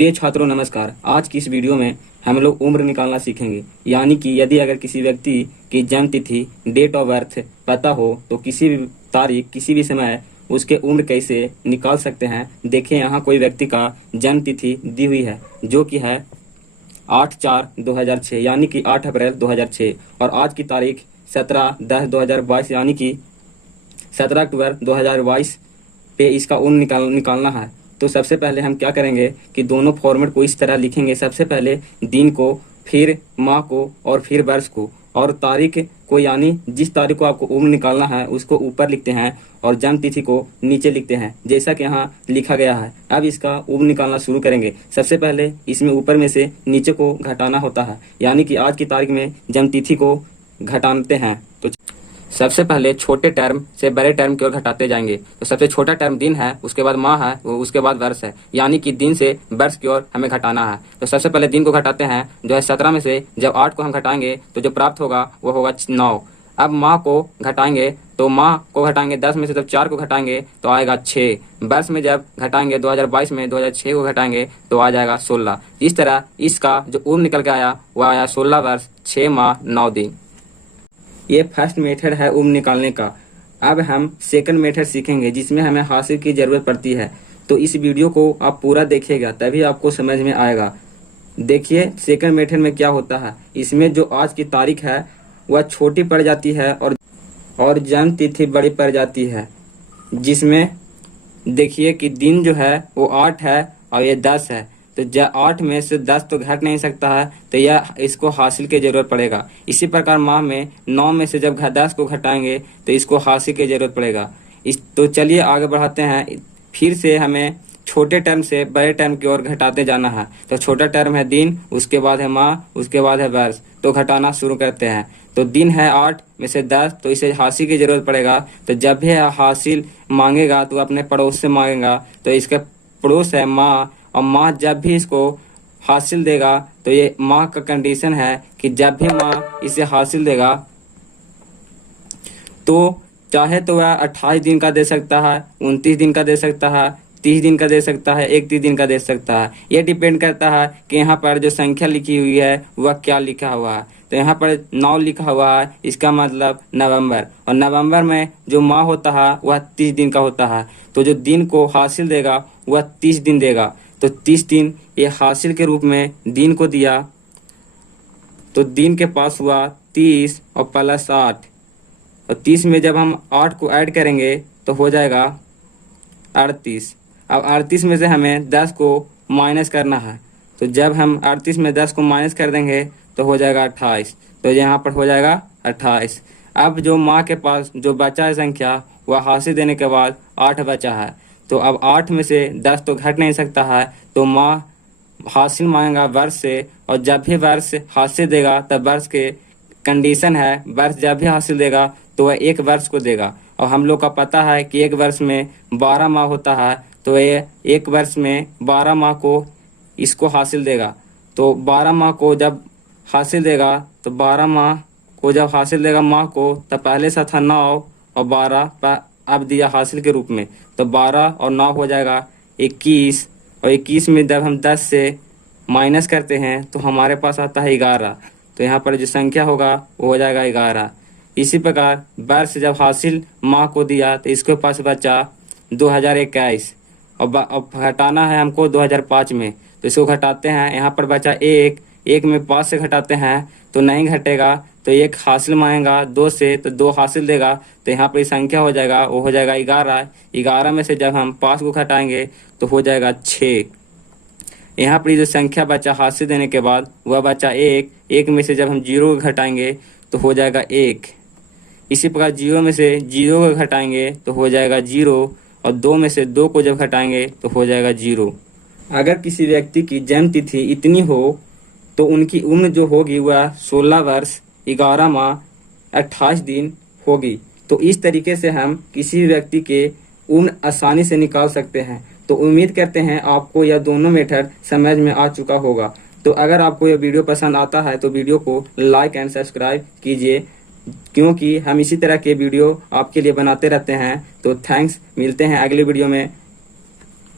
प्रिय छात्रों नमस्कार। आज की इस वीडियो में हम लोग उम्र निकालना सीखेंगे। यानी कि यदि अगर किसी व्यक्ति की जन्म तिथि डेट ऑफ बर्थ पता हो तो किसी भी तारीख किसी भी समय उसके उम्र कैसे निकाल सकते हैं। देखिए यहाँ कोई व्यक्ति का जन्म तिथि दी हुई है जो कि है 8/4/2006 यानी कि 8 अप्रैल 2006 और आज की तारीख 17/10/2022 यानी कि 17 अक्टूबर 2022 पे इसका उम्र निकालना है। तो सबसे पहले हम क्या करेंगे कि दोनों फॉर्मेट को इस तरह लिखेंगे। सबसे पहले दिन को, फिर माह को और फिर वर्ष को और तारीख को, यानी जिस तारीख को आपको उम्र निकालना है उसको ऊपर लिखते हैं और जन्म तिथि को नीचे लिखते हैं जैसा कि यहाँ लिखा गया है। अब इसका उम्र निकालना शुरू करेंगे। सबसे पहले इसमें ऊपर में से नीचे को घटाना होता है, यानी कि आज की तारीख में जन्म तिथि को घटाते हैं। तो सबसे पहले छोटे टर्म से बड़े टर्म की ओर घटाते जाएंगे। तो सबसे छोटा टर्म दिन है, उसके बाद माह है, उसके बाद वर्ष है, यानी कि दिन से वर्ष की ओर हमें घटाना है। तो सबसे पहले दिन को घटाते हैं, जो है 17 में से जब 8 को हम घटाएंगे तो जो प्राप्त होगा वो होगा 9। अब माह को घटाएंगे तो माह को घटाएंगे 10 में से जब 4 को घटाएंगे तो आएगा 6। वर्ष में जब घटाएंगे 2022 में 2006 को घटाएंगे तो आ जाएगा 16। इस तरह इसका जो उम्र निकल के आया वो आया 16 वर्ष 6 माह 9 दिन। ये फर्स्ट मेथड है उम्र निकालने का। अब हम सेकंड मेथड सीखेंगे जिसमें हमें हासिल की जरूरत पड़ती है। तो इस वीडियो को आप पूरा देखिएगा तभी आपको समझ में आएगा। देखिए सेकंड मेथड में क्या होता है। इसमें जो आज की तारीख है वह छोटी पड़ जाती है और जन्म तिथि बड़ी पड़ जाती है, जिसमें देखिए कि दिन जो है वो 8 है और ये 10 है। तो जब 8 में से 10 तो घट नहीं सकता है, तो यह इसको हासिल की जरूरत पड़ेगा। इसी प्रकार माह में 9 में से जब 10 को घटाएंगे तो इसको हासिल की जरूरत पड़ेगा। तो चलिए आगे बढ़ाते हैं। फिर से हमें छोटे टर्म से बड़े टर्म की ओर घटाते जाना है। तो छोटा टर्म है दिन, उसके बाद है माह, उसके बाद है वर्ष। तो घटाना शुरू करते हैं। तो दिन है 8 में से 10, तो इसे हासिल की जरूरत पड़ेगा। तो जब भी हासिल मांगेगा तो अपने पड़ोस से मांगेगा। तो इसका पड़ोस है माह, और माह जब भी इसको हासिल देगा तो ये माह का कंडीशन है कि जब भी माह इसे हासिल देगा तो चाहे तो वह 28 दिन का दे सकता है, 29 दिन का दे सकता है, 30 दिन का दे सकता है, 31 दिन का दे सकता है। यह डिपेंड करता है कि यहाँ पर जो संख्या लिखी हुई है वह क्या लिखा हुआ है। तो यहाँ पर 9 लिखा हुआ है, इसका मतलब नवंबर, और नवंबर में जो माह होता है वह 30 दिन का होता है। तो जो दिन को हासिल देगा वह 30 दिन देगा। तो 30 दिन ये हासिल के रूप में दिन को दिया। तो दिन के पास हुआ 30 और प्लस 8, और 30 में जब हम 8 को ऐड करेंगे तो हो जाएगा 38। अब 38 में से हमें 10 को माइनस करना है। तो जब हम 38 में 10 को माइनस कर देंगे तो हो जाएगा 28। तो यहाँ पर हो जाएगा 28। अब जो माह के पास जो बचा है संख्या वह हासिल देने के बाद 8 बचा है। तो अब 8 में से 10 तो घट नहीं सकता है, तो माह हासिल मांगेगा वर्ष से, और जब भी वर्ष हासिल देगा तब वर्ष के कंडीशन है वर्ष जब भी हासिल देगा तो वह 1 वर्ष को देगा। और हम लोग का पता है कि 1 वर्ष में 12 माह होता है, तो ये 1 वर्ष में 12 माह को इसको हासिल देगा। तो 12 माह को जब हासिल देगा तो 12 माह को जब हासिल देगा माह को, तब पहले से था 9 और 12 अब दिया हासिल के रूप में। तो 12 और 9 हो जाएगा 21, और 21 में जब हम 10 से माइनस करते हैं तो हमारे पास आता है 11। तो यहाँ पर जो संख्या होगा वो हो जाएगा 11। इसी प्रकार वर्ष जब हासिल माह को दिया तो इसके पास बचा 2021, और घटाना है हमको 2005 में। तो इसको घटाते हैं, यहाँ पर बचा 1 में 5 से घटाते हैं तो नहीं घटेगा, तो 1 हासिल मांगेगा 2 से, तो 2 हासिल देगा। तो यहाँ पर संख्या हो जाएगा वो हो जाएगा 11। 11 में से जब हम 5 को घटाएंगे तो हो जाएगा 6। यहाँ पर जो संख्या बचा हासिल देने के बाद वह बचा 1 में से जब हम 0 को घटाएंगे तो हो जाएगा 1। इसी प्रकार 0 में से 0 को घटाएंगे तो हो जाएगा 0, और 2 में से 2 को जब घटाएंगे तो हो जाएगा 0। अगर किसी व्यक्ति की जन्म तिथि इतनी हो तो उनकी उम्र जो होगी वह 16 वर्ष 11 माह 28 दिन होगी। तो इस तरीके से हम किसी व्यक्ति के उम्र आसानी से निकाल सकते हैं। तो उम्मीद करते हैं आपको यह दोनों मेथड समझ में आ चुका होगा। तो अगर आपको यह वीडियो पसंद आता है तो वीडियो को लाइक एंड सब्सक्राइब कीजिए, क्योंकि हम इसी तरह के वीडियो आपके लिए बनाते रहते हैं। तो थैंक्स, मिलते हैं अगले वीडियो में।